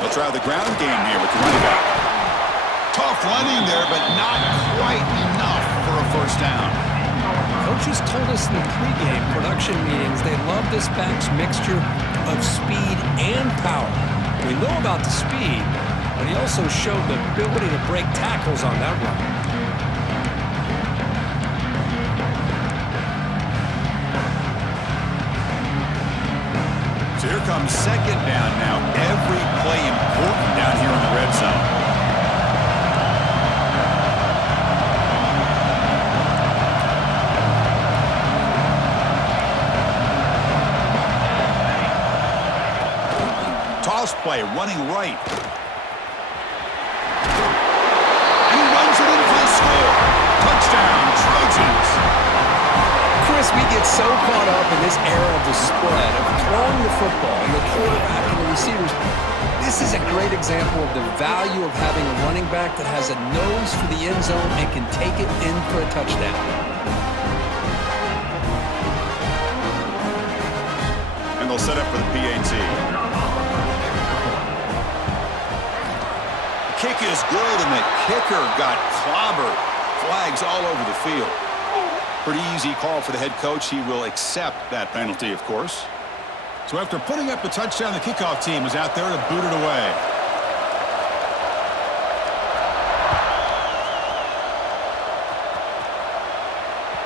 They'll try the ground game here with the running back. Tough running there, but not quite enough for a first down. Coaches told us in the pregame production meetings they love this back's mixture of speed and power. We know about the speed, but he also showed the ability to break tackles on that run. So here comes second down now. Every play important down here in the red zone. Toss play, running right. And he runs it in for the score. Touchdown, Trojans. Chris, we get so caught up in this era of the spread, of throwing the football and the quarterback and the receivers. This is a great example of the value of having a running back that has a nose for the end zone and can take it in for a touchdown. And they'll set up for the PAT. Kick is good, and the kicker got clobbered. Flags all over the field. Pretty easy call for the head coach. He will accept that penalty, of course. So after putting up the touchdown, the kickoff team is out there to boot it away.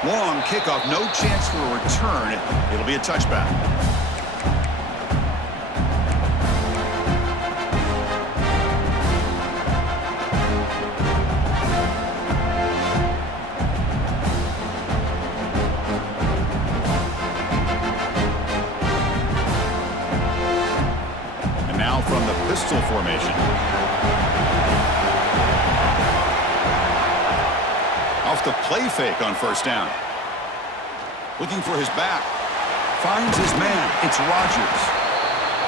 Long kickoff, no chance for a return. It'll be a touchback. From the pistol formation. Off the play fake on first down. Looking for his back. Finds his man. It's Rodgers.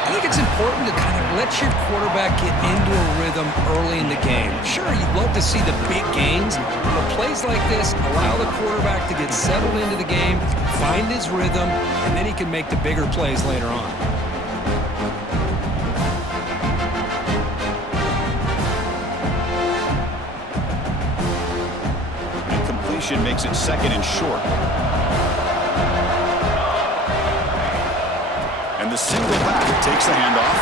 I think it's important to kind of let your quarterback get into a rhythm early in the game. Sure, you'd love to see the big gains, but plays like this allow the quarterback to get settled into the game, find his rhythm, and then he can make the bigger plays later on. Makes it second and short. And the single back takes the handoff.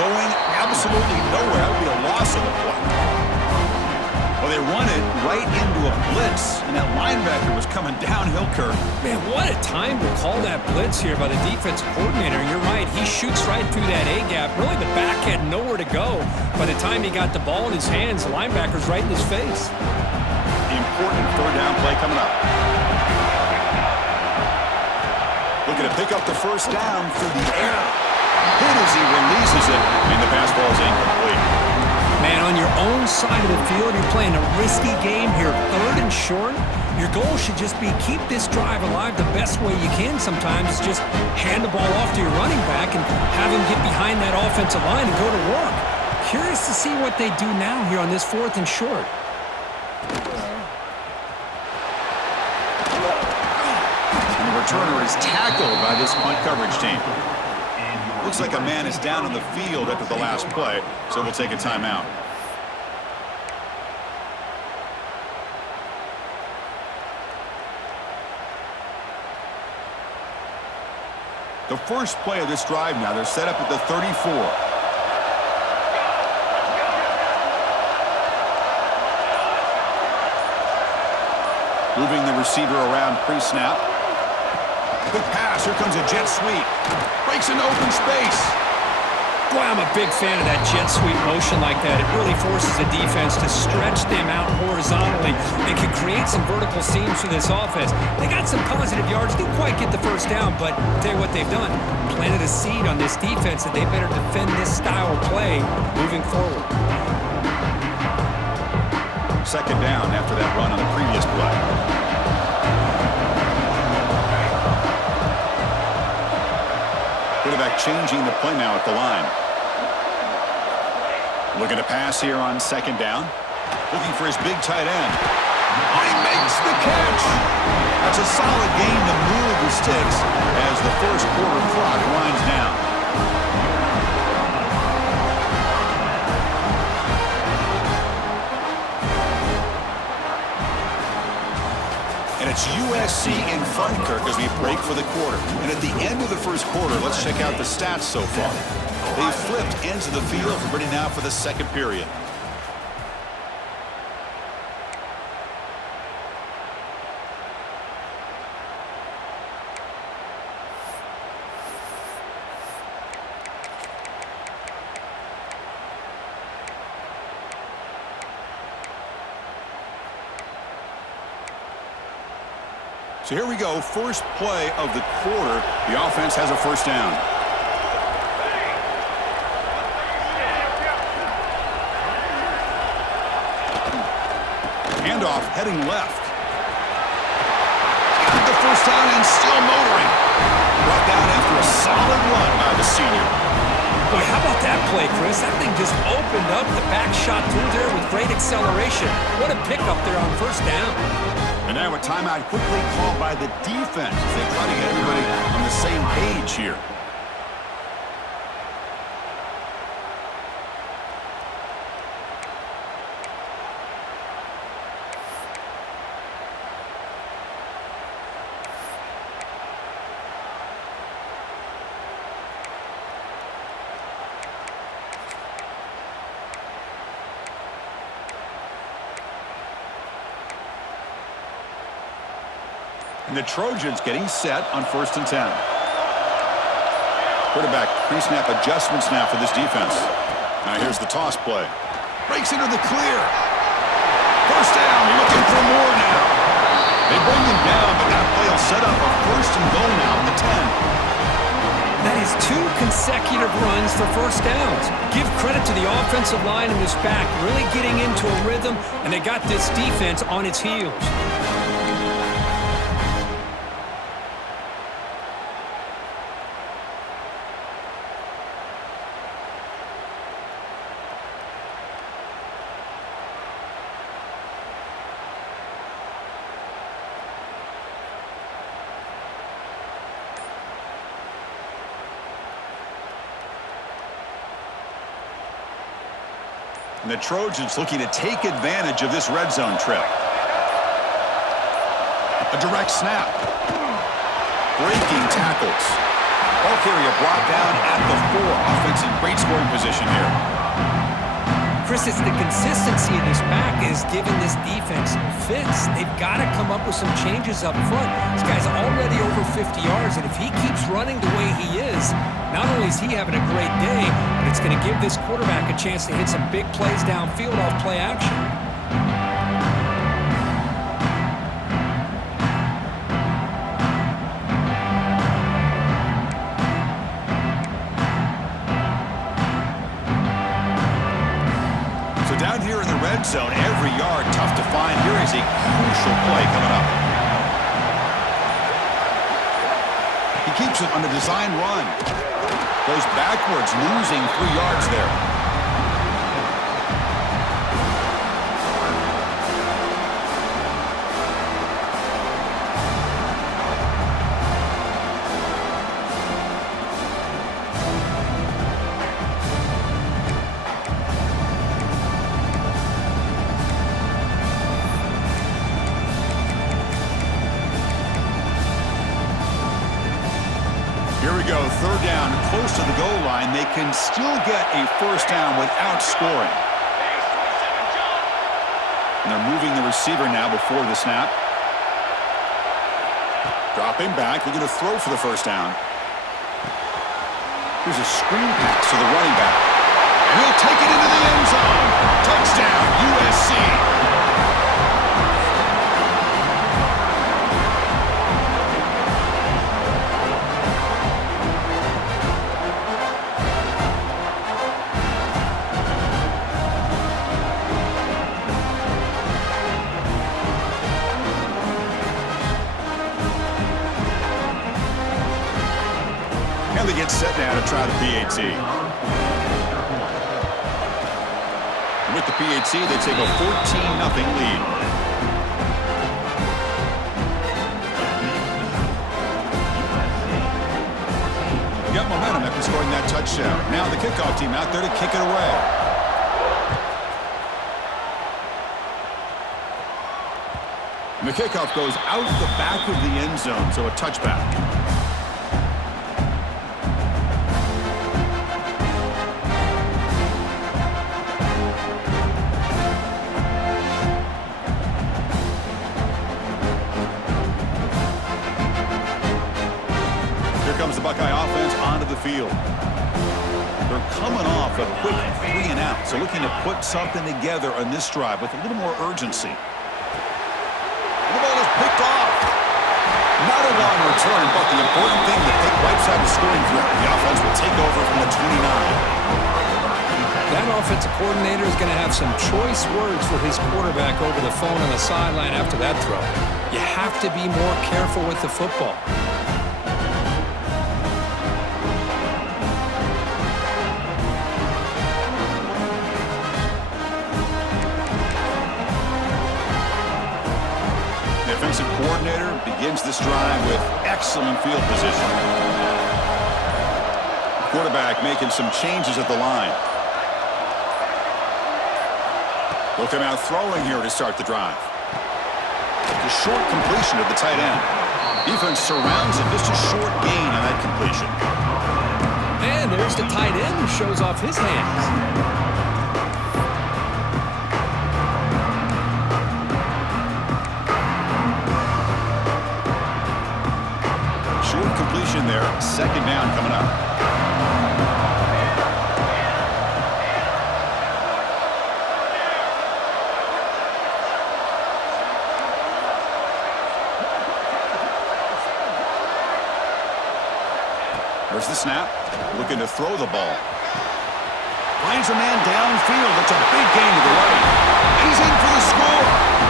Going absolutely nowhere. That would be a loss of the play. Well, they run it right into a blitz, and that linebacker was coming downhill, Kirk. Man, what a time to call that blitz here by the defensive coordinator. And you're right, he shoots right through that A-gap. Really, the back had nowhere to go. By the time he got the ball in his hands, the linebacker's right in his face. Important third down play coming up. Looking to pick up the first down through the air. Hit as he releases it, and the pass ball is incomplete. Man, on your own side of the field, you're playing a risky game here, third and short. Your goal should just be keep this drive alive the best way you can sometimes. Is just hand the ball off to your running back and have him get behind that offensive line and go to work. Curious to see what they do now here on this fourth and short. Returner is tackled by this punt coverage team. Looks like a man is down on the field after the last play, so we'll take a timeout. The first play of this drive now, they're set up at the 34. Moving the receiver around pre-snap. Quick pass, here comes a jet sweep. Breaks into open space. Boy, I'm a big fan of that jet sweep motion like that. It really forces the defense to stretch them out horizontally and can create some vertical seams for this offense. They got some positive yards, didn't quite get the first down, but I'll tell you what they've done. Planted a seed on this defense that they better defend this style of play moving forward. Second down after that run on the previous play. Quarterback changing the play now at the line. Looking to pass here on second down. Looking for his big tight end. Oh, he makes the catch. That's a solid gain to move the sticks as the first quarter clock winds down. USC in front, Kirk, as we break for the quarter. And at the end of the first quarter, let's check out the stats so far. They've flipped ends of the field, ready now for the second period. So here we go, first play of the quarter. The offense has a first down. Handoff heading left. Got the first down and still motoring. Brought down after a solid run by the senior. Boy, how about that play, Chris? That thing just opened up the back shot through there with great acceleration. What a pickup there on first down. And now a timeout quickly called by the defense as they try to get everybody on the same page here. And the Trojans getting set on 1st and 10. Quarterback pre-snap adjustments now for this defense. Now here's the toss play. Breaks into the clear. First down, looking for more now. They bring him down, but that play will set up a 1st and goal now on the 10. That is 2 consecutive runs for first downs. Give credit to the offensive line and his back, really getting into a rhythm, and they got this defense on its heels. And the Trojans looking to take advantage of this red zone trip. A direct snap. Breaking tackles. Ball carrier brought down at the 4. Offense in great scoring position here. Chris, it's the consistency of this back is giving this defense fits. They've got to come up with some changes up front. This guy's already over 50 yards, and if he keeps running the way he is, not only is he having a great day, but it's going to give this quarterback a chance to hit some big plays downfield off play action. Down here in the red zone, every yard tough to find. Here is a crucial play coming up. He keeps it on the design run. Goes backwards, losing 3 yards there. Here we go, 3rd down, close to the goal line. They can still get a first down without scoring. And they're moving the receiver now before the snap. Dropping back, looking to throw for the first down. Here's a screen pass to the running back. And he'll take it into the end zone. Touchdown, USC. And they get set now to try the PAT. And with the PAT, they take a 14-0 lead. Got momentum after scoring that touchdown. Now the kickoff team out there to kick it away. And the kickoff goes out the back of the end zone, so a touchback. Here comes the Buckeye offense onto the field. They're coming off a quick 3 and out, so looking to put something together on this drive with a little more urgency. The ball is picked off. Not a long return, but the important thing that they wipes out the scoring threat. The offense will take over from the 29. That offensive coordinator is going to have some choice words for his quarterback over the phone on the sideline after that throw. You have to be more careful with the football. Defensive coordinator begins this drive with excellent field position. Quarterback making some changes at the line. They'll come out throwing here to start the drive. The short completion of the tight end. Defense surrounds him, just a short gain on that completion. And there's the tight end who shows off his hands. Completion there. Second down coming up. There's the snap. Looking to throw the ball. Finds a man downfield. It's a big gain to the right. He's in for the score.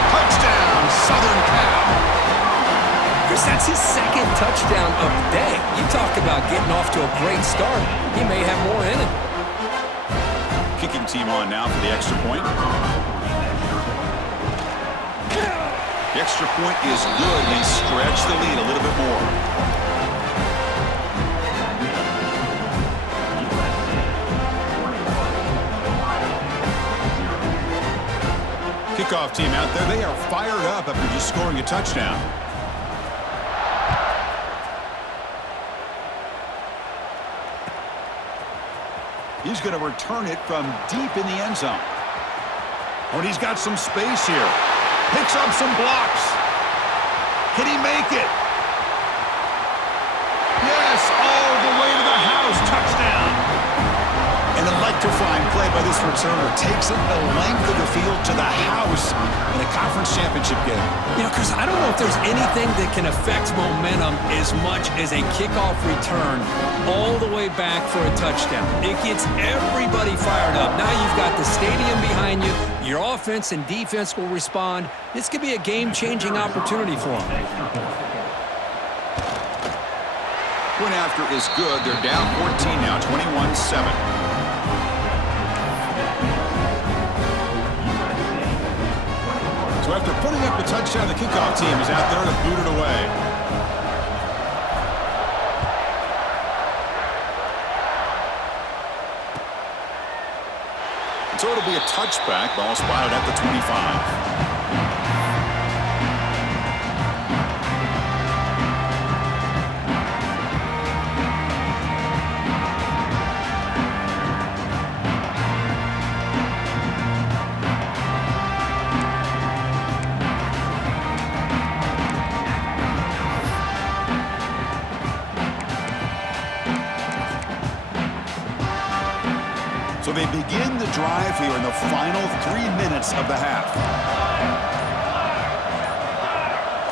Touchdown, Southern Cal. Chris, that's his second touchdown of the day. You talk about getting off to a great start. He may have more in it. Kicking team on now for the extra point. The extra point is good. They stretch the lead a little bit more. Kickoff team out there. They are fired up after just scoring a touchdown. He's going to return it from deep in the end zone. Oh, and he's got some space here. Picks up some blocks. Can he make it? Yes, all the way to the house. Touchdown. An electrifying play by this returner. Takes it the length of the field to the house in a conference championship game. You know, Chris, I don't know if there's anything that can affect momentum as much as a kickoff return all the way back for a touchdown. It gets everybody fired up. Now you've got the stadium behind you. Your offense and defense will respond. This could be a game-changing opportunity for them. Point after is good. They're down 14 now, 21-7. So after putting up the touchdown, the kickoff team is out there to boot it away. And so it'll be a touchback. Ball spotted at the 25. So they begin the drive here in the final 3 minutes of the half.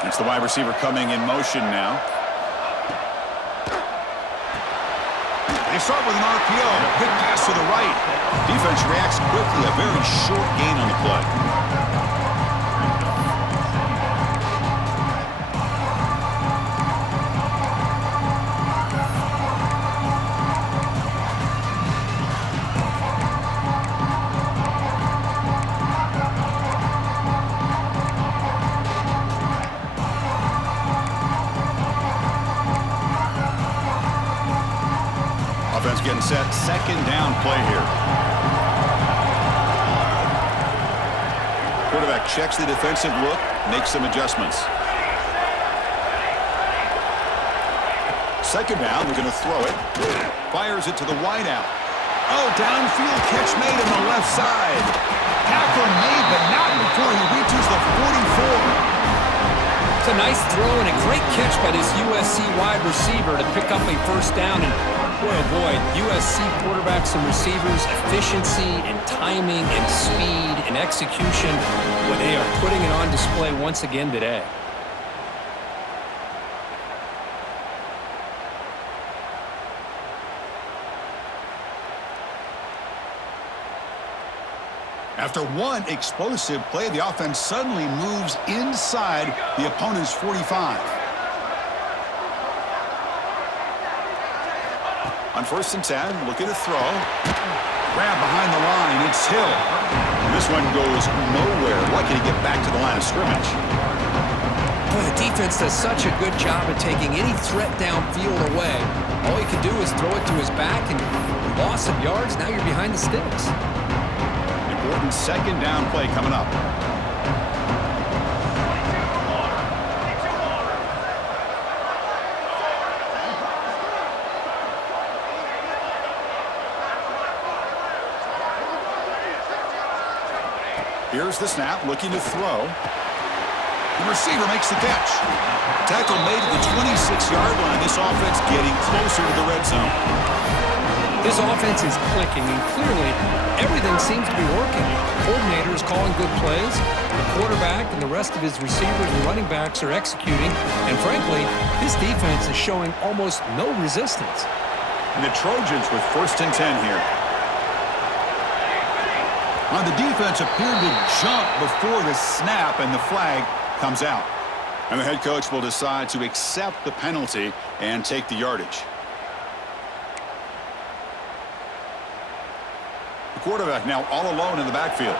It's the wide receiver coming in motion now. They start with an RPO. Quick pass to the right. Defense reacts quickly. A very short gain on the play. Offense getting set. Second down play here. Quarterback checks the defensive look. makes some adjustments. Second down, they're going to throw it. Fires it to the wideout. Oh, downfield catch made on the left side. Tackle made, but not before he reaches the 44. It's a nice throw and a great catch by this USC wide receiver to pick up a first down. And boy, oh boy, USC quarterbacks and receivers, efficiency and timing and speed and execution, well, they are putting it on display once again today. After one explosive play, the offense suddenly moves inside the opponent's 45. On 1st and 10, looking to throw. Grab behind the line. It's Hill. And this one goes nowhere. Lucky to get back to the line of scrimmage. Boy, the defense does such a good job of taking any threat downfield away. All you can do is throw it to his back, and loss of yards, now you're behind the sticks. Important second down play coming up. Here's the snap, looking to throw. The receiver makes the catch. Tackle made at the 26-yard line. This offense getting closer to the red zone. This offense is clicking, and clearly everything seems to be working. The coordinator is calling good plays. The quarterback and the rest of his receivers and running backs are executing. And frankly, this defense is showing almost no resistance. And the Trojans with 1st and 10 here. Now the defense appeared to jump before the snap, and the flag comes out. And the head coach will decide to accept the penalty and take the yardage. The quarterback now all alone in the backfield.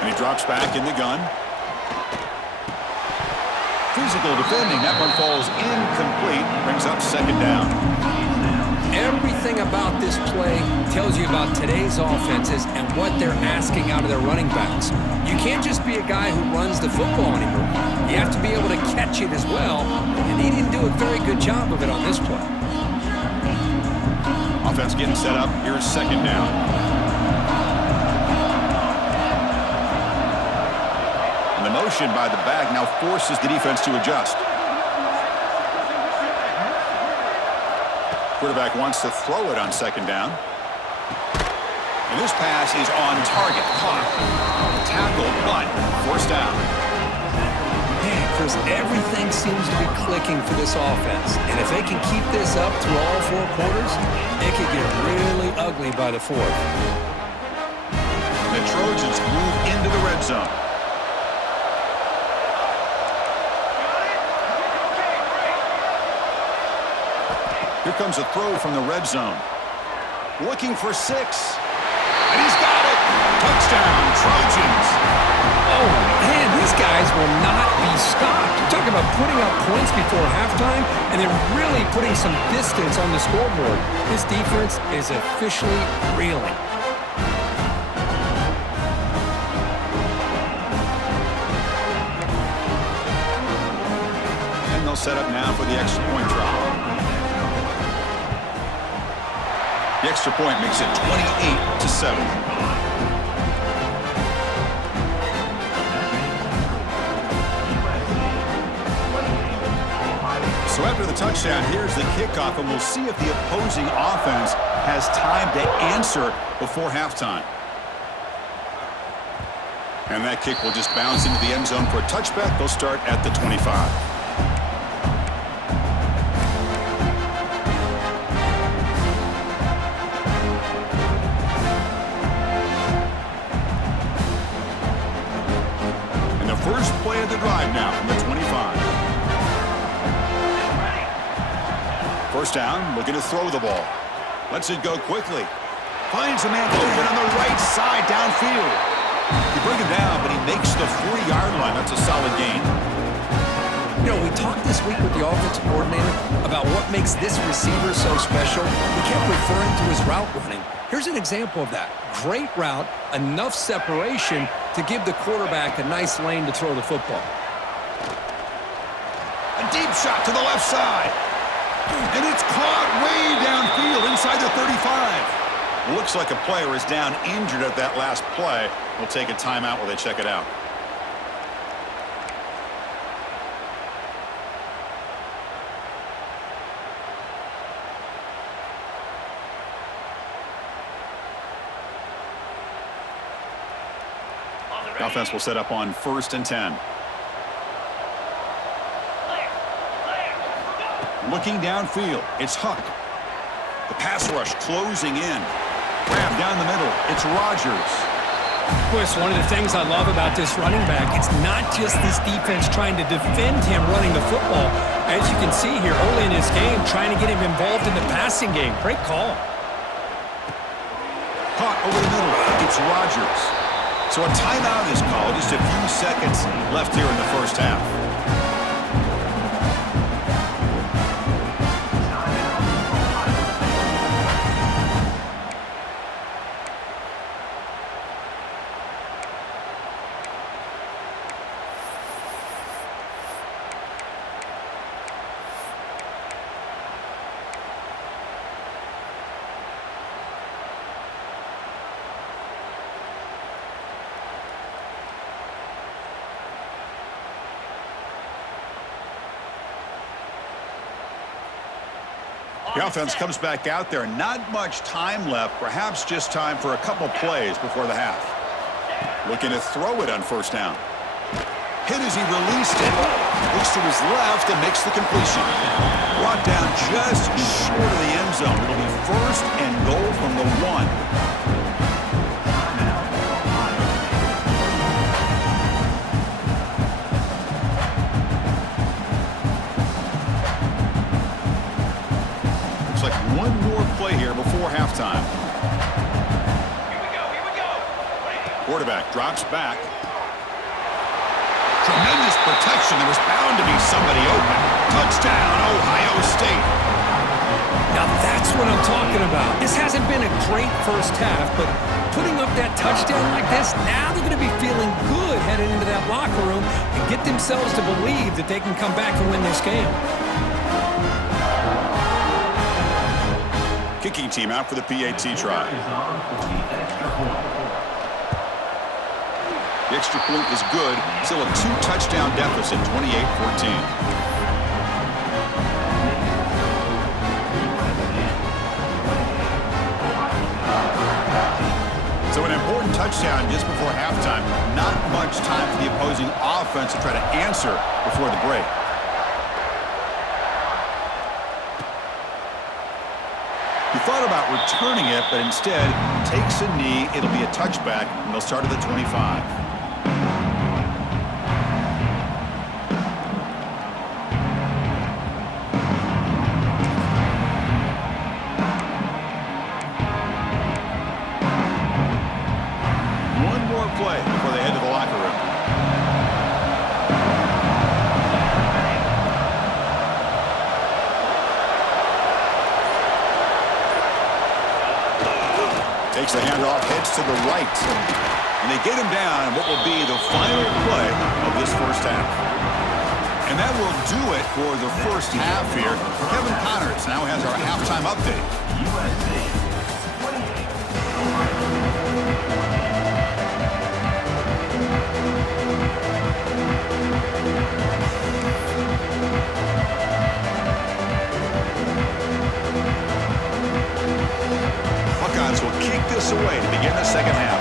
And he drops back in the gun. Physical defending. That one falls incomplete. Brings up second down. Everything about this play tells you about today's offenses and what they're asking out of their running backs. You can't just be a guy who runs the football anymore. You have to be able to catch it as well, and he didn't do a very good job of it on this play. Offense getting set up. Here's second down. And the motion by the back now forces the defense to adjust. Quarterback wants to throw it on second down. And this pass is on target. Caught. Tackle, but first down. Man, Chris, everything seems to be clicking for this offense. And if they can keep this up through all 4 quarters, it could get really ugly by the 4th. The Trojans move into the red zone. Here comes a throw from the red zone. Looking for 6. And he's got it. Touchdown, Trojans. Oh, man, these guys will not be stopped. You're talking about putting up points before halftime, and they're really putting some distance on the scoreboard. This defense is officially reeling. And they'll set up now for the extra point try. The extra point makes it 28-7. So after the touchdown, here's the kickoff, and we'll see if the opposing offense has time to answer before halftime. And that kick will just bounce into the end zone for a touchback. They'll start at the 25. First play of the drive now from the 25. First down, looking to throw the ball. Lets it go quickly. Finds a man open on the right side downfield. He bring him down, but he makes the 40-yard line. That's a solid gain. You know, we talked this week with the offensive coordinator about what makes this receiver so special. He kept referring to his route running. Here's an example of that. Great route, enough separation to give the quarterback a nice lane to throw the football. A deep shot to the left side. And it's caught way downfield inside the 35. Looks like a player is down injured at that last play. We'll take a timeout while they check it out. The offense will set up on 1st and 10. Looking downfield, it's Huck. The pass rush closing in. Grab down the middle, it's Rodgers. Boy, it's one of the things I love about this running back. It's not just this defense trying to defend him running the football. As you can see here early in his game, trying to get him involved in the passing game. Great call. Caught over the middle, it's Rodgers. So a timeout is called, just a few seconds left here in the first half. The offense comes back out there. Not much time left. Perhaps just time for a couple plays before the half. Looking to throw it on 1st down. Hit as he released it. Looks to his left and makes the completion. Brought down just short of the end zone. It'll be 1st and goal from the 1. One more play here before halftime. Here we go. Quarterback drops back. Tremendous protection. There was bound to be somebody open. Touchdown, Ohio State. Now that's what I'm talking about. This hasn't been a great first half, but putting up that touchdown like this, now they're going to be feeling good heading into that locker room and get themselves to believe that they can come back and win this game. Kicking team out for the PAT try. The extra point is good. Still a 2-touchdown deficit, 28-14. So an important touchdown just before halftime. Not much time for the opposing offense to try to answer before the break. He thought about returning it, but instead takes a knee. It'll be a touchback, and they'll start at the 25. One more play before they head to the locker room. Takes the handoff, heads to the right. And they get him down what will be the final play of this first half. And that will do it for the first half here. Kevin Connors now has our halftime update. Buckeyes will kick this away to begin the second half.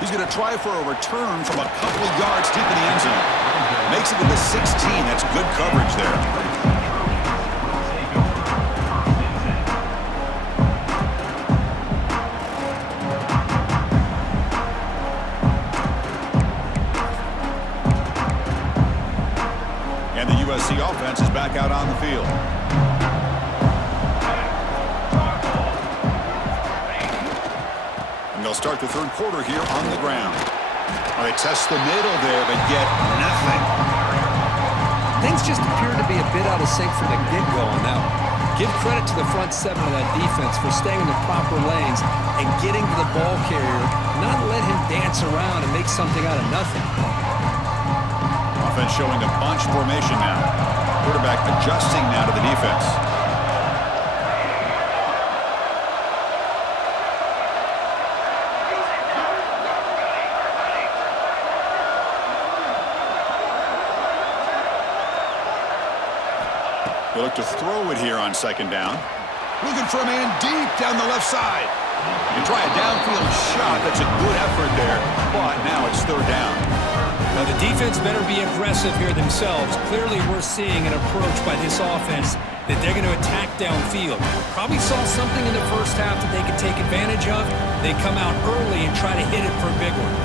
He's going to try for a return from a couple of yards deep in the end zone. Makes it to the 16. That's good coverage there. The offense is back out on the field. start the third quarter here on the ground. Well, they test the middle there, but get nothing. Things just appear to be a bit out of sync from the get-go on that one. Give credit to the front seven of that defense for staying in the proper lanes and getting to the ball carrier, not let him dance around and make something out of nothing. Offense showing a bunch formation now. Quarterback adjusting now to the defense. They look to throw it here on second down. Looking for a man deep down the left side. You try a downfield shot. That's a good effort there, but now it's third down. Now the defense better be aggressive here themselves. Clearly we're seeing an approach by this offense that they're going to attack downfield. Probably saw something in the first half that they could take advantage of. They come out early and try to hit it for a big one.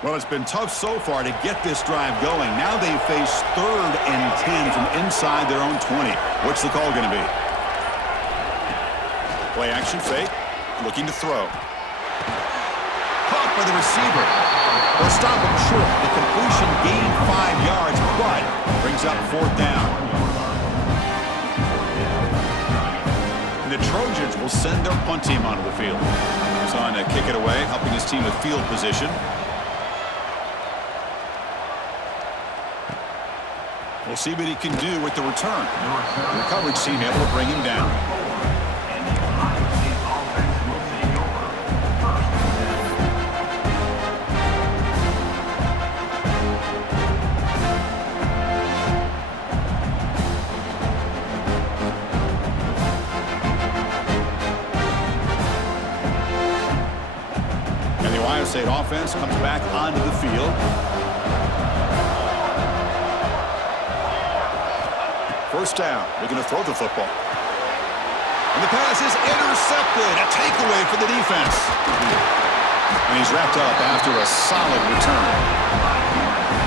Well, it's been tough so far to get this drive going. Now they face 3rd and 10 from inside their own 20. What's the call going to be? Play action fake. Looking to throw. Caught by the receiver. They'll stop him short. The completion gained 5 yards, but brings up 4th down. And the Trojans will send their punt team onto the field. He's on to kick it away, helping his team with field position. We'll see what he can do with the return. The coverage team able to bring him down. And the Ohio State offense comes back onto the field. First down, looking to throw the football. And the pass is intercepted. A takeaway for the defense. And he's wrapped up after a solid return.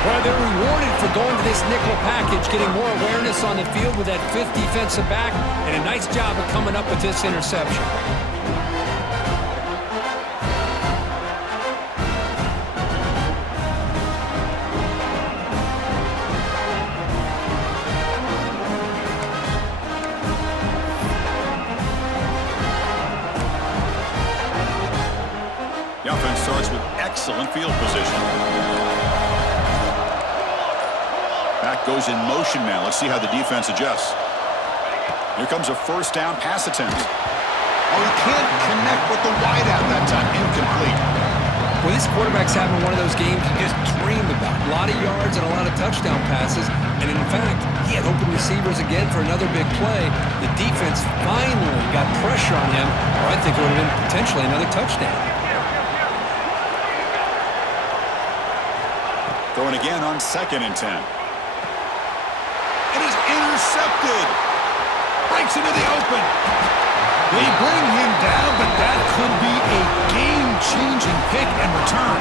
Well, they're rewarded for going to this nickel package, getting more awareness on the field with that 5th defensive back, and a nice job of coming up with this interception. Starts with excellent field position. Back goes in motion now. Let's see how the defense adjusts. Here comes a first down pass attempt. Oh, he can't connect with the wideout that time. Incomplete. Well, this quarterback's having one of those games you just dream about. A lot of yards and a lot of touchdown passes. And in fact, he had open receivers again for another big play. The defense finally got pressure on him, or I think it would have been potentially another touchdown. Throwing again on 2nd and 10. It is intercepted. Breaks into the open. They bring him down, but that could be a game-changing pick and return.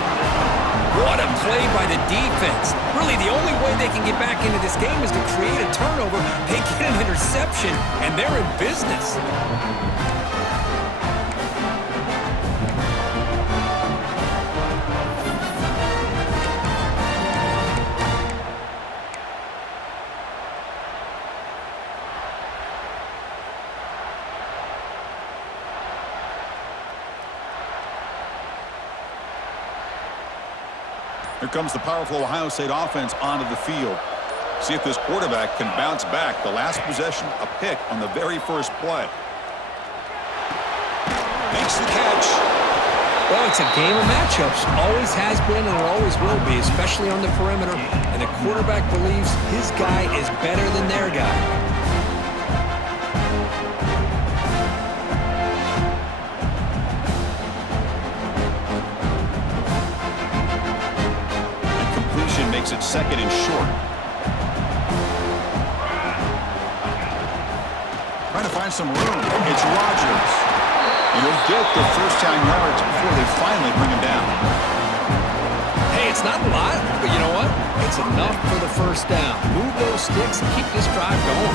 What a play by the defense. Really, the only way they can get back into this game is to create a turnover. They get an interception, and they're in business. Here comes the powerful Ohio State offense onto the field. See if this quarterback can bounce back. The last possession, a pick on the very first play. Makes the catch. Well, it's a game of matchups. Always has been and it always will be, especially on the perimeter. And the quarterback believes his guy is better than their guy. Makes it 2nd and short. trying to find some room. It's Rodgers. He'll get the first down yards before they finally bring him down. Hey, it's not a lot, but you know what? It's enough for the first down. Move those sticks and keep this drive going.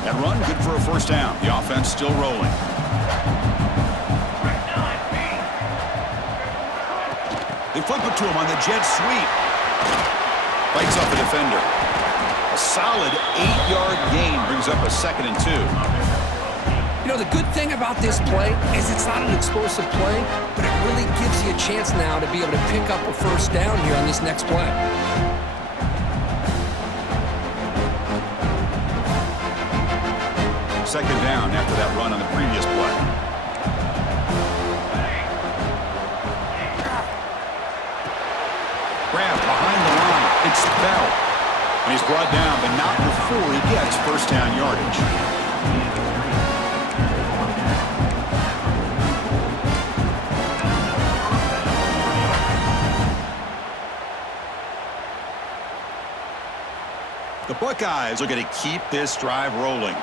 That run, good for a first down. The offense still rolling. They flip it to him on the jet sweep. Fights off the defender. A solid 8-yard gain brings up a 2nd and 2. You know, the good thing about this play is it's not an explosive play, but it really gives you a chance now to be able to pick up a first down here on this next play. Second down after that run on the previous play. Grab behind the line. It's Bell. And he's brought down, but not before he gets first down yardage. The Buckeyes are going to keep this drive rolling.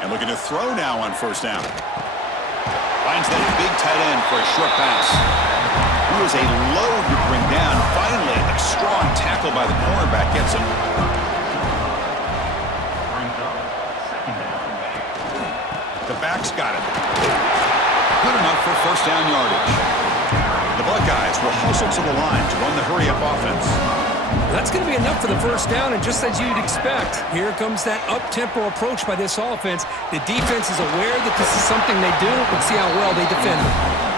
And looking to throw now on first down. Finds that big tight end for a short pass. He was a load to bring down. Finally, a strong tackle by the cornerback gets him. The back's got it. Good enough for first down yardage. The Buckeyes will hustle to the line to run the hurry-up offense. That's going to be enough for the first down, and just as you'd expect, here comes that up-tempo approach by this offense. The defense is aware that this is something they do. Let's see how well they defend it.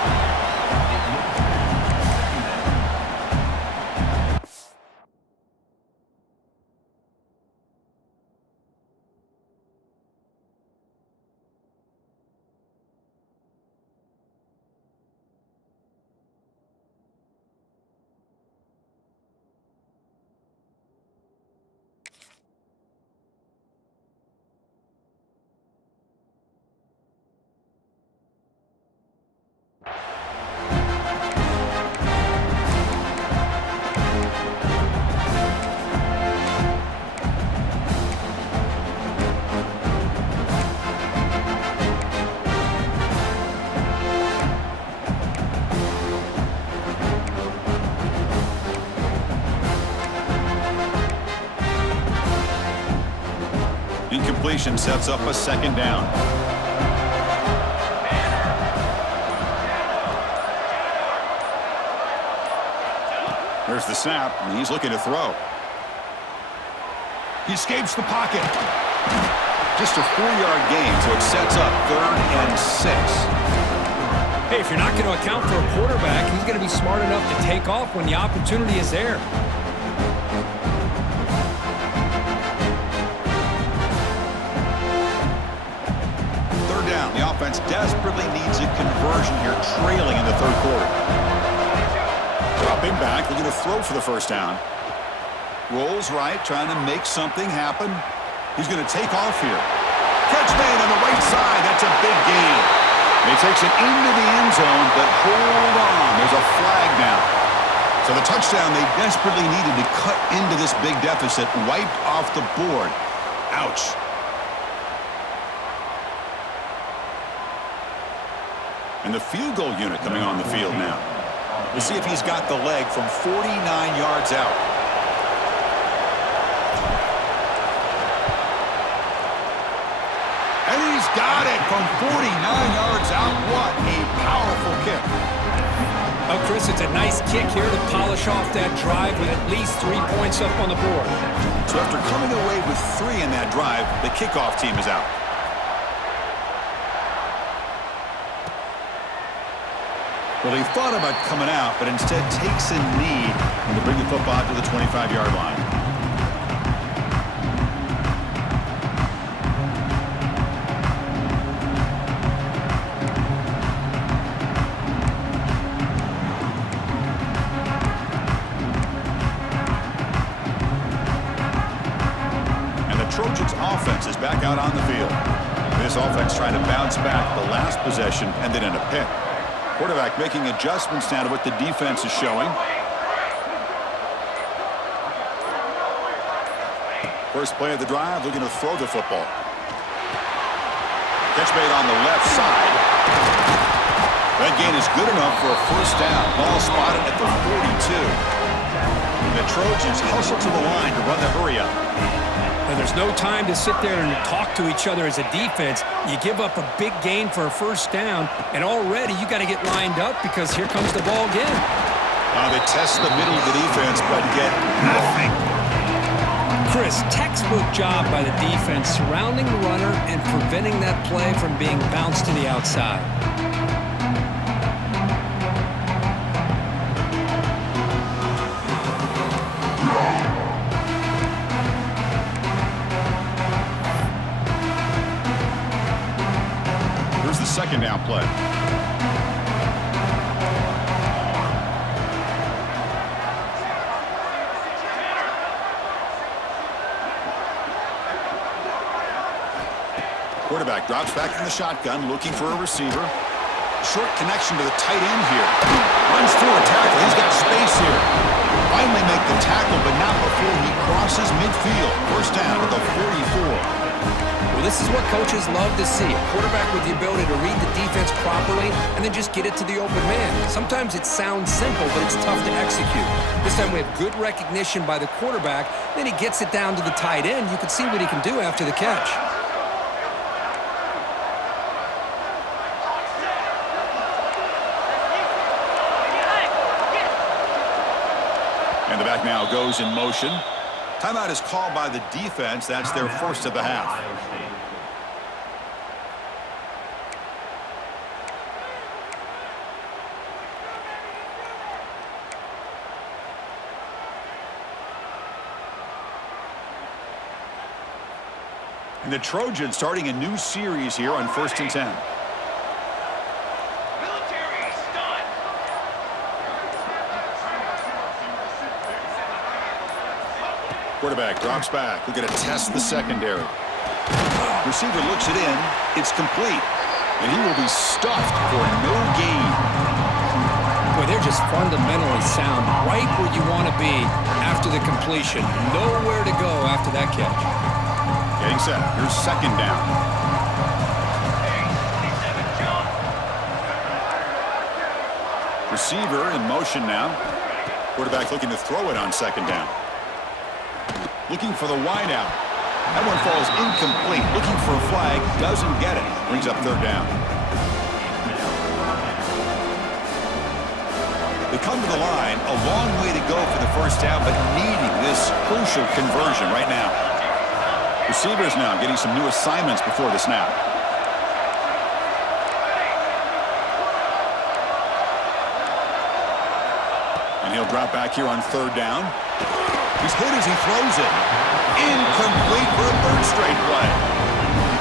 Incompletion sets up a second down. There's the snap, and he's looking to throw. He escapes the pocket. Just a 4-yard gain, so it sets up 3rd and 6. Hey, if you're not going to account for a quarterback, he's going to be smart enough to take off when the opportunity is there. Down. The offense desperately needs a conversion here, trailing in the 3rd quarter. Dropping back, looking to throw for the first down. Rolls right, trying to make something happen. He's going to take off here. Catch made on the right side. That's a big gain. And he takes it into the end zone, but hold on. There's a flag now. So the touchdown they desperately needed to cut into this big deficit, wiped off the board. Ouch. And the field goal unit coming on the field now. We'll see if he's got the leg from 49 yards out. And he's got it from 49 yards out. What a powerful kick. Oh, Chris, it's a nice kick here to polish off that drive with at least 3 points up on the board. So after coming away with 3 in that drive, the kickoff team is out. Well, he thought about coming out, but instead takes a knee to bring the football to the 25-yard line. And the Trojans' offense is back out on the field. This offense trying to bounce back. The last possession ended in a pick. Quarterback making adjustments now to what the defense is showing. First play of the drive, looking to throw the football. Catch made on the left side. That gain is good enough for a first down. Ball spotted at the 42. The Trojans hustle to the line to run the hurry up. And there's no time to sit there and talk to each other as a defense. You give up a big gain for a first down, and already you got to get lined up because here comes the ball again. Now they test the middle of the defense, but get nothing. Chris, textbook job by the defense surrounding the runner and preventing that play from being bounced to the outside. Here's the second down play. Quarterback drops back in the shotgun, looking for a receiver. Short connection to the tight end here. Runs through a tackle. He's got space here. Finally make the tackle, but not before he crosses midfield. First down at the 44. Well, this is what coaches love to see. A quarterback with the ability to read the defense properly and then just get it to the open man. Sometimes it sounds simple, but it's tough to execute. This time we have good recognition by the quarterback. Then he gets it down to the tight end. You can see what he can do after the catch. And the back now goes in motion. Timeout is called by the defense. That's their first of the half. And the Trojans starting a new series here on 1st and 10. Quarterback drops back. We're going to test the secondary. Receiver looks it in. It's complete. And he will be stuffed for no gain. Boy, they're just fundamentally sound right where you want to be after the completion. Nowhere to go after that catch. Getting set. Here's second down. Receiver in motion now. Quarterback looking to throw it on second down. Looking for the wide out. That one falls incomplete. Looking for a flag. Doesn't get it. Brings up third down. They come to the line. A long way to go for the first down, but needing this crucial conversion right now. Receivers now getting some new assignments before the snap. And he'll drop back here on third down. He's hit as he throws it. Incomplete for a third straight play.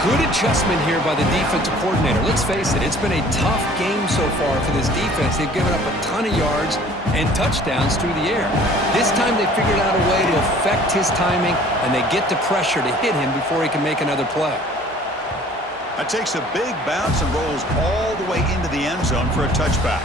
Good adjustment here by the defensive coordinator. Let's face it, it's been a tough game so far for this defense. They've given up a ton of yards and touchdowns through the air. This time they figured out a way to affect his timing, and they get the pressure to hit him before he can make another play. That takes a big bounce and rolls all the way into the end zone for a touchback.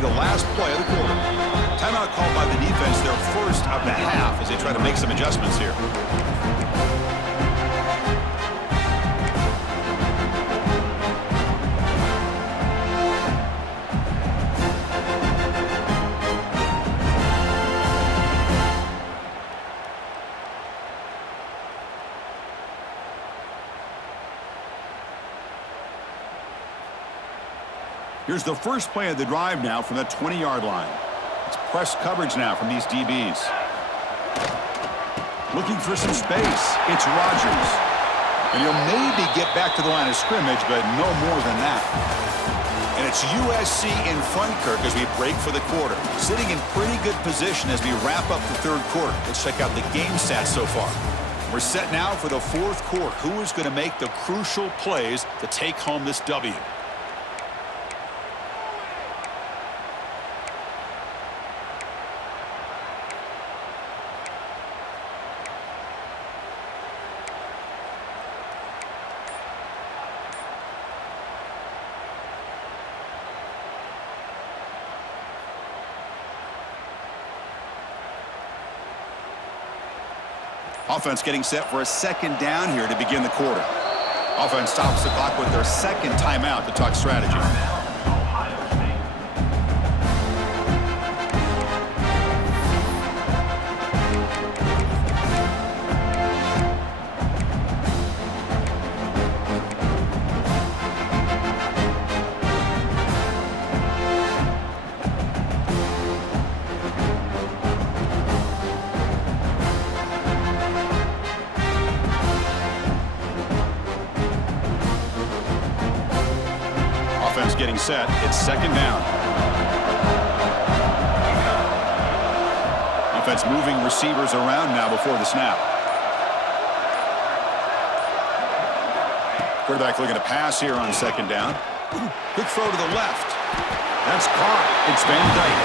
The last play of the quarter. Timeout called by the defense, their first of the half as they try to make some adjustments here. Here's the first play of the drive now from the 20-yard line. It's press coverage now from these DBs. Looking for some space. It's Rodgers. And he'll maybe get back to the line of scrimmage, but no more than that. And it's USC in front, Kirk, as we break for the quarter. Sitting in pretty good position as we wrap up the third quarter. Let's check out the game stats so far. We're set now for the fourth quarter. Who is going to make the crucial plays to take home this W? Offense getting set for a second down here to begin the quarter. Offense stops the clock with their second timeout to talk strategy. Offense getting set. It's second down. Offense moving receivers around now before the snap. Quarterback looking to pass here on second down. Quick throw to the left. That's caught. It's Van Dyke.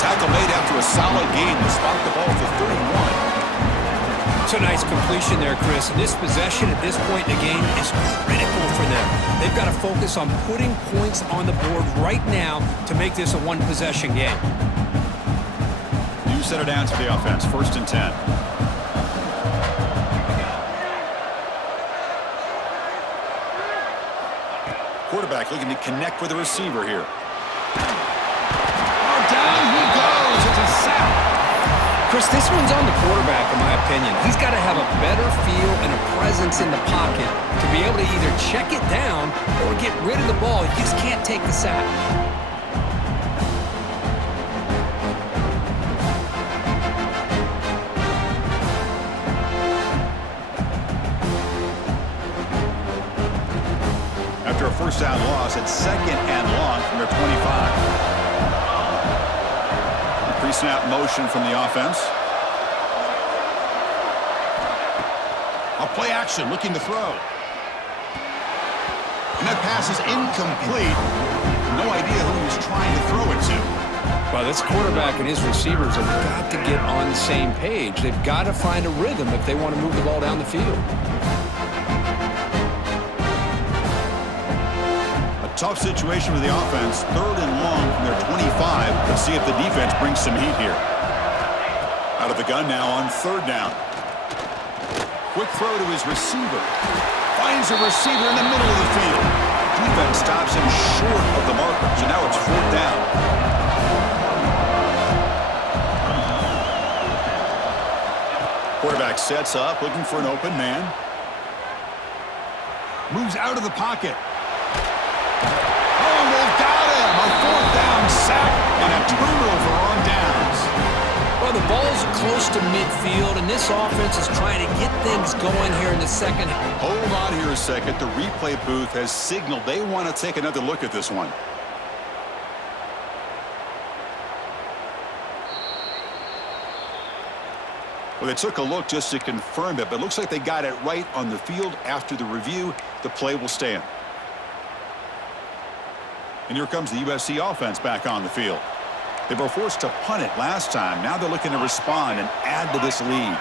Tackle made after a solid gain to spot the ball for 31. It's a nice completion there, Chris. And this possession at this point in the game is critical for them. They've got to focus on putting points on the board right now to make this a one-possession game. New set of downs for the offense. 1st and 10. Quarterback looking to connect with the receiver here. Oh, down he goes. It's a sack. Chris, this one's on the quarterback, in my opinion. He's got to have a better feel and a presence in the pocket to be able to either check it down or get rid of the ball. He just can't take the sack. After a first down loss, it's second and long from their 25. Pre-snap motion from the offense. A play action, looking to throw. And that pass is incomplete. No idea who he was trying to throw it to. Well, this quarterback and his receivers have got to get on the same page. They've got to find a rhythm if they want to move the ball down the field. Tough situation with the offense. 3rd and long from their 25. Let's see if the defense brings some heat here. Out of the gun now on 3rd down. Quick throw to his receiver. Finds a receiver in the middle of the field. Defense stops him short of the marker. So now it's 4th down. Quarterback sets up, looking for an open man. Moves out of the pocket. Oh, they've got him! A 4th down sack and a turnover on downs. Well, the ball's close to midfield, and this offense is trying to get things going here in the second. Hold on here a second. The replay booth has signaled they want to take another look at this one. Well, they took a look just to confirm it, but it looks like they got it right on the field. After the review, the play will stand. And here comes the USC offense back on the field. They were forced to punt it last time. Now they're looking to respond and add to this lead.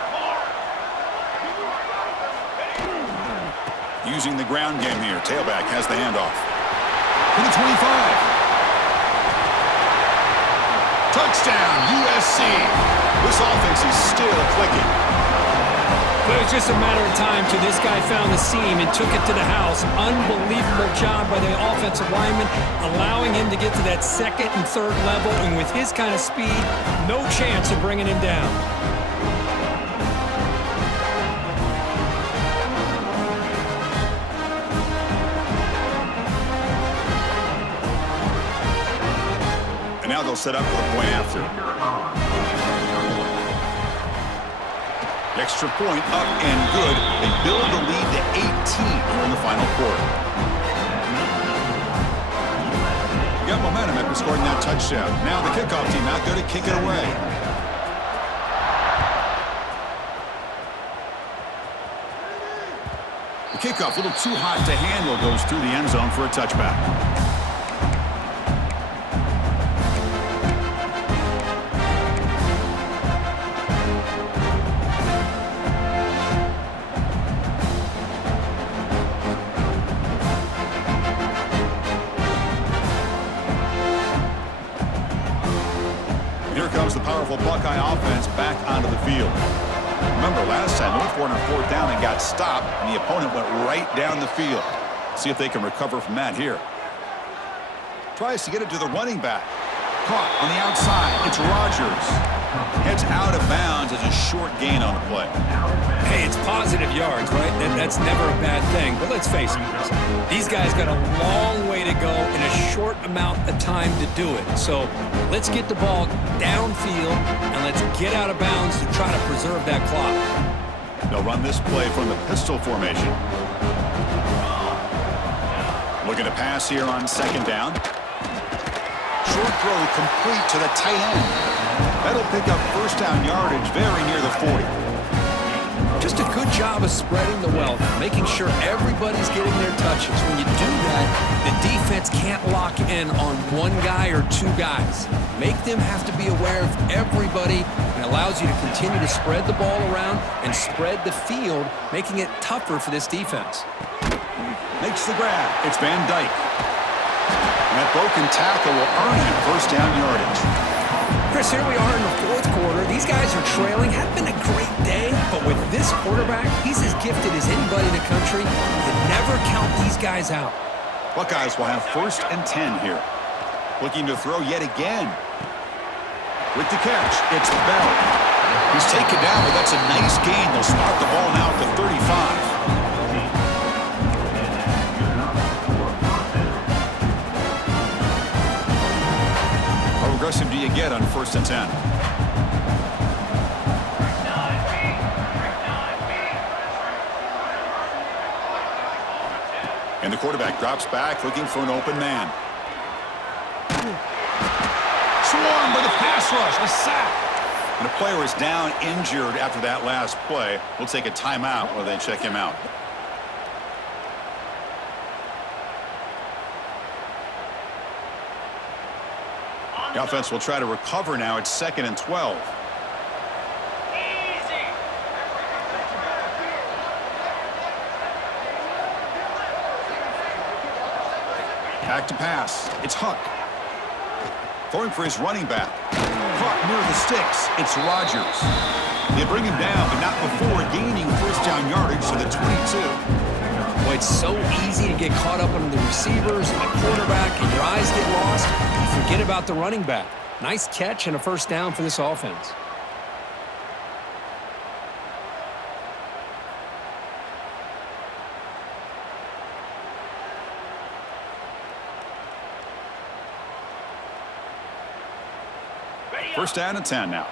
Using the ground game here. Tailback has the handoff. To the 25. Touchdown, USC. This offense is still clicking. But it was just a matter of time till this guy found the seam and took it to the house. Unbelievable job by the offensive lineman, allowing him to get to that 2nd and 3rd level. And with his kind of speed, no chance of bringing him down. And now they'll set up for the point after. Extra point up and good. They build the lead to 18 here in the final quarter. Got momentum after scoring that touchdown. Now the kickoff team out there to kick it away. The kickoff, a little too hot to handle, goes through the end zone for a touchback. Here comes the powerful Buckeye offense back onto the field. Remember, last time, they went for it on fourth down and got stopped, and the opponent went right down the field. See if they can recover from that here. Tries to get it to the running back. Caught on the outside. It's Rodgers. Heads out of bounds as a short gain on the play. Hey, it's positive yards, right? That's never a bad thing. But let's face it, Chris. These guys got a long way to go in a short amount of time to do it. So let's get the ball downfield and let's get out of bounds to try to preserve that clock. They'll run this play from the pistol formation. Looking to pass here on second down. Short throw complete to the tight end. That'll pick up first down yardage very near the 40. Just a good job of spreading the wealth, making sure everybody's getting their touches. When you do that, the defense can't lock in on one guy or two guys. Make them have to be aware of everybody, and allows you to continue to spread the ball around and spread the field, making it tougher for this defense. Makes the grab. It's Van Dyke. And that broken tackle will earn him first down yardage. Chris, here we are in the fourth quarter. These guys are trailing. Hadn't been a great day, but with this quarterback, he's as gifted as anybody in the country. You never count these guys out. Buckeyes will have first and 10 here. Looking to throw yet again. With the catch, it's Bell. He's taken down, but that's a nice gain. They'll spot the ball now at the 35. How aggressive do you get on first and 10? And the quarterback drops back, looking for an open man. Swarmed by the pass rush, a sack. And the player is down injured after that last play. We'll take a timeout while they check him out. The offense will try to recover now. It's second and 12. Back to pass. It's Huck. Throwing for his running back. Caught near the sticks. It's Rodgers. They bring him down, but not before gaining first down yardage to the 22. Boy, it's so easy to get caught up on the receivers and the quarterback, and your eyes get lost. You forget about the running back. Nice catch and a first down for this offense. First down and 10 now.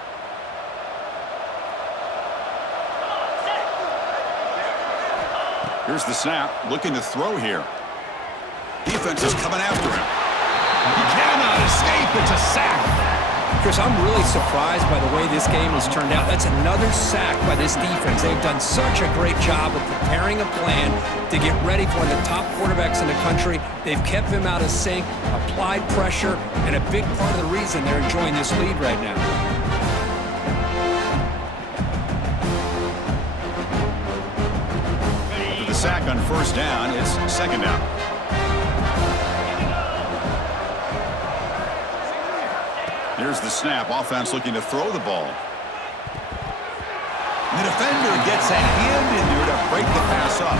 Here's the snap. Looking to throw here. Defense is coming after him. He cannot escape. It's a sack. Chris, I'm really surprised by the way this game has turned out. That's another sack by this defense. They've done such a great job of preparing a plan to get ready for one of the top quarterbacks in the country. They've kept him out of sync, applied pressure, and a big part of the reason they're enjoying this lead right now. After the sack on first down, it's second down. Here's the snap. Offense looking to throw the ball. The defender gets a hand in there to break the pass up.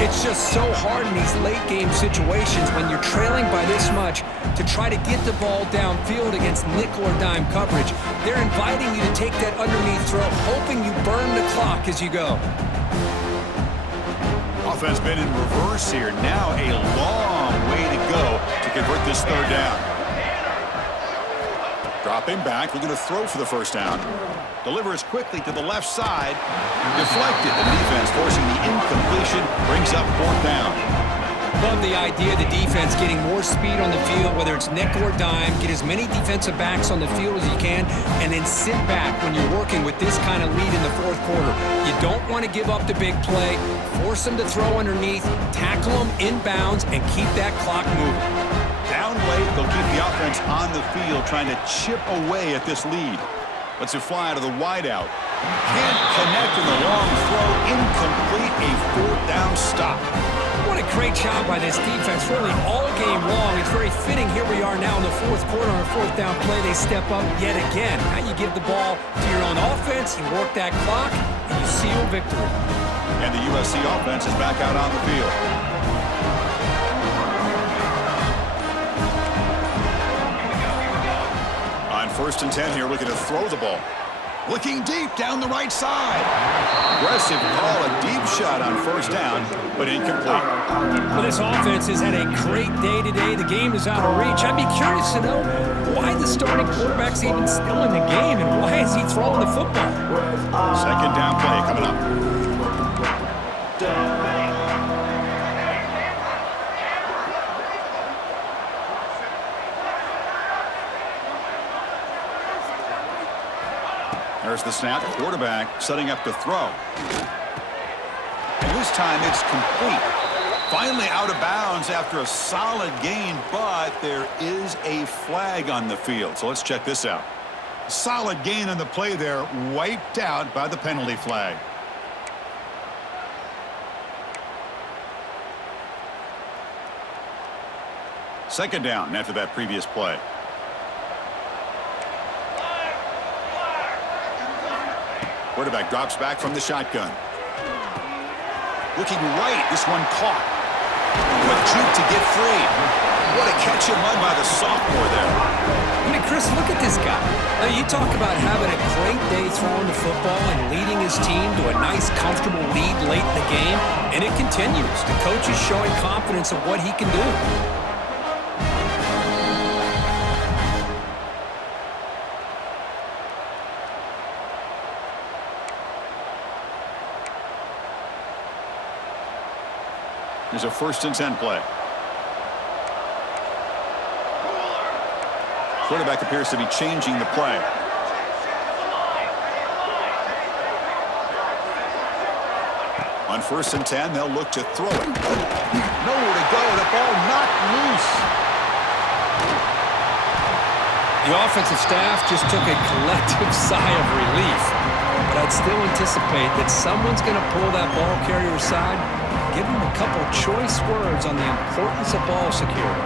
It's just so hard in these late game situations when you're trailing by this much to try to get the ball downfield against nickel or dime coverage. They're inviting you to take that underneath throw, hoping you burn the clock as you go. Offense been in reverse here. Now a long way to go to convert this third down. Dropping back, looking to throw for the first down. Delivers quickly to the left side. Deflected. The defense forcing the incompletion. Brings up fourth down. Love the idea of the defense getting more speed on the field, whether it's nickel or dime. Get as many defensive backs on the field as you can, and then sit back when you're working with this kind of lead in the fourth quarter. You don't want to give up the big play. Force them to throw underneath, tackle them inbounds, and keep that clock moving. Down late, they'll keep the offense on the field, trying to chip away at this lead. Lets it fly to the wideout. Can't connect in the long throw. Incomplete. A fourth down stop. What a great job by this defense, really all game long. It's very fitting. Here we are now in the fourth quarter on a fourth down play. They step up yet again. Now you give the ball to your own offense, you work that clock, and you seal victory. And the USC offense is back out on the field. On 1st and 10 here, looking to throw the ball. Looking deep down the right side. Aggressive call, a deep shot on 1st down, but incomplete. Well, this offense has had a great day today. The game is out of reach. I'd be curious to know why the starting quarterback's even still in the game and why is he throwing the football? 2nd down play coming up. There's the snap. Quarterback setting up to throw. And this time it's complete. Finally out of bounds after a solid gain, but there is a flag on the field. So let's check this out. Solid gain on the play there, wiped out by the penalty flag. Second down after that previous play. Quarterback drops back from the shotgun. Looking right, this one caught. With juke to get free. What a catch and run by the sophomore there. I mean, Chris, look at this guy. Now, you talk about having a great day throwing the football and leading his team to a nice, comfortable lead late in the game, and it continues. The coach is showing confidence of what he can do. There's a 1st and 10 play. Quarterback appears to be changing the play. On 1st and 10, they'll look to throw it. Nowhere to go. The ball knocked loose. The offensive staff just took a collective sigh of relief. But I'd still anticipate that someone's going to pull that ball carrier aside, give him a couple choice words on the importance of ball security.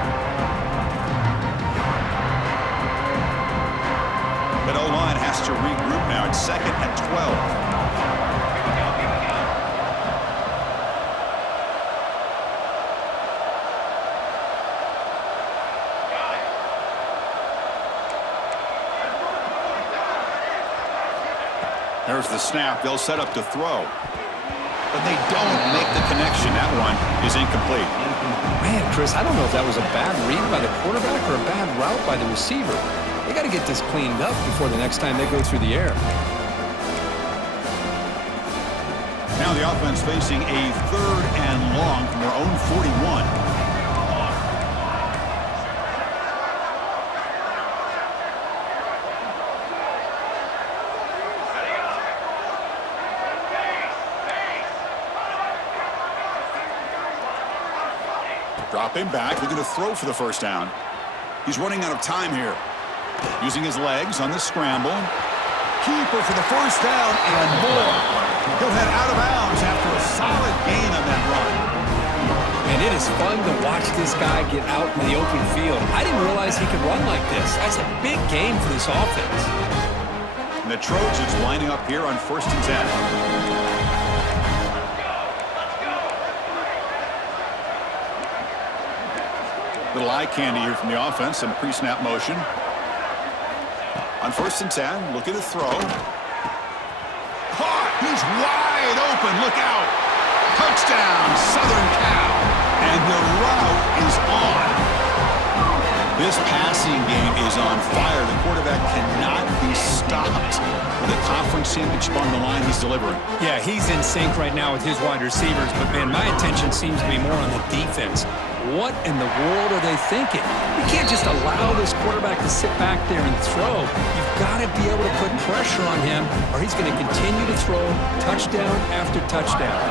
That O-line has to regroup now. It's 2nd and 12. There's the snap. They'll set up to throw. But they don't make the connection. That one is incomplete. Man, Chris, I don't know if that was a bad read by the quarterback or a bad route by the receiver. They got to get this cleaned up before the next time they go through the air. Now the offense facing a 3rd and long from their own 41. Dropping back, looking to throw for the 1st down. He's running out of time here. Using his legs on the scramble. Keeper for the 1st down and more. He'll head out of bounds after a solid gain on that run. And it is fun to watch this guy get out in the open field. I didn't realize he could run like this. That's a big game for this offense. And the Trojans lining up here on 1st and 10. Little eye candy here from the offense and pre-snap motion. On 1st and 10, looking to throw. Caught! He's wide open. Look out! Touchdown, Southern Cal. And the route is on. This passing game is on fire. The quarterback cannot be stopped with a conference championship on the line he's delivering. Yeah, he's in sync right now with his wide receivers, but man, my attention seems to be more on the defense. What in the world are they thinking? You can't just allow this quarterback to sit back there and throw. You've got to be able to put pressure on him, or he's going to continue to throw touchdown after touchdown.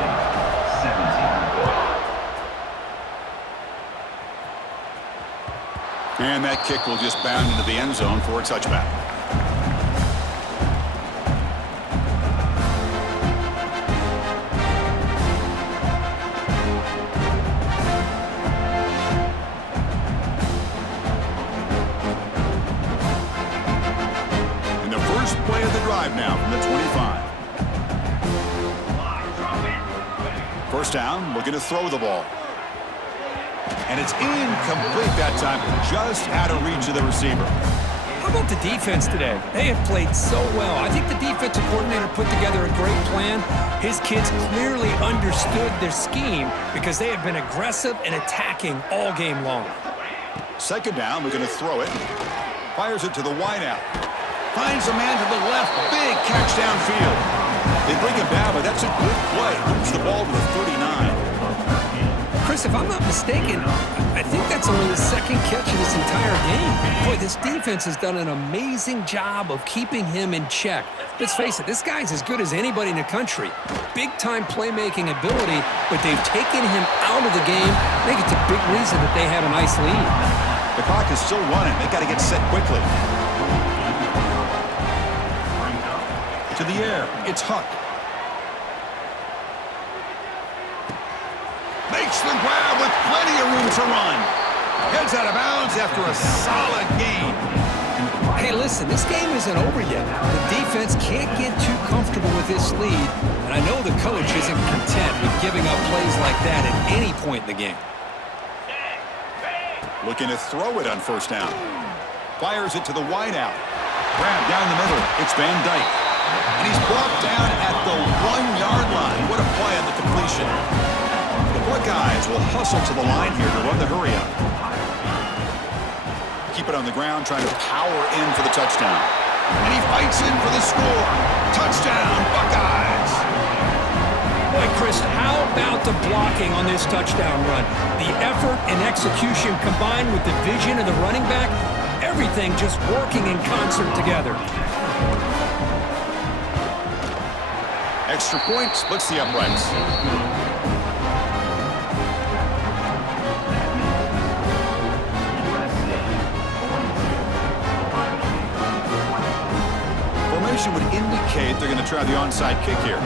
And that kick will just bound into the end zone for a touchback. And the first play of the drive now from the 25. First down, looking to throw the ball. And it's incomplete that time, just out of reach of the receiver. How about the defense today? They have played so well. I think the defensive coordinator put together a great plan. His kids clearly understood their scheme because they have been aggressive and attacking all game long. Second down, we're going to throw it. Fires it to the wideout. Finds a man to the left. Big catch downfield. They bring him down, but that's a good play. Moves the ball to the 39. Chris, if I'm not mistaken, I think that's only the second catch of this entire game. Boy, this defense has done an amazing job of keeping him in check. Let's face it, this guy's as good as anybody in the country. Big-time playmaking ability, but they've taken him out of the game. I think it's a big reason that they have a nice lead. The clock is still running. They got to get set quickly. To the air, it's Huck. Makes the grab with plenty of room to run. Heads out of bounds after a solid gain. Hey, listen, this game isn't over yet. The defense can't get too comfortable with this lead, and I know the coach isn't content with giving up plays like that at any point in the game. Looking to throw it on first down. Fires it to the wideout. Grab down the middle. It's Van Dyke. And he's brought down at the 1-yard line. What a play on the completion. The Buckeyes will hustle to the line here to run the hurry up. Keep it on the ground, trying to power in for the touchdown. And he fights in for the score. Touchdown, Buckeyes. Boy, Chris, how about the blocking on this touchdown run? The effort and execution combined with the vision of the running back, everything just working in concert together. Extra point splits the uprights. Formation would indicate they're going to try the onside kick here.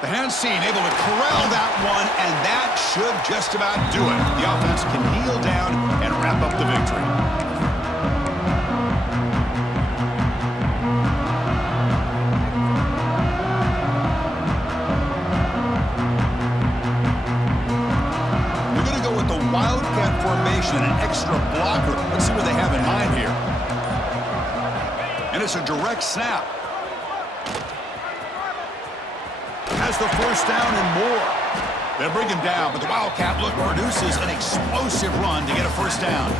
The hand scene able to corral that one, and that should just about do it. The offense can kneel down and wrap up the victory. We're going to go with the Wildcat formation, an extra blocker. Let's see what they have in mind here. And it's a direct snap. Has the first down and more. They'll bring him down, but the Wildcat look produces an explosive run to get a first down.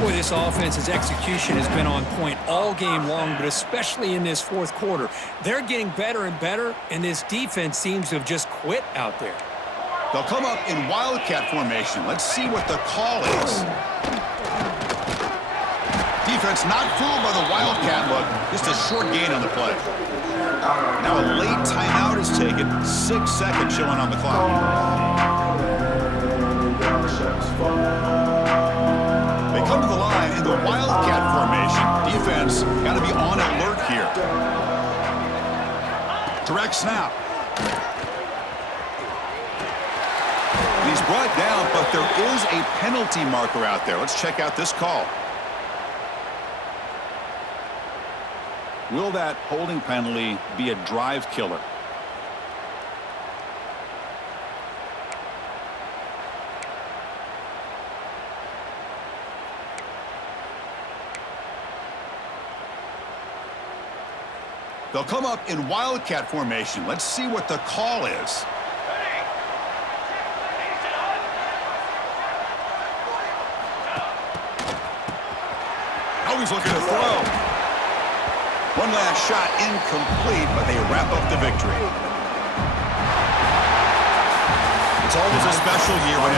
Boy, this offense's execution has been on point all game long, but especially in this fourth quarter. They're getting better and better, and this defense seems to have just quit out there. They'll come up in Wildcat formation. Let's see what the call is. Defense not fooled by the Wildcat look. Just a short gain on the play. Now a late timeout is taken. 6 seconds showing on the clock. They come to the line in the Wildcat formation. Defense got to be on alert here. Direct snap. And he's brought down, but there is a penalty marker out there. Let's check out this call. Will that holding penalty be a drive killer? They'll come up in Wildcat formation. Let's see what the call is. Now he's looking to throw. One last shot incomplete, but they wrap up the victory. It's always a special year when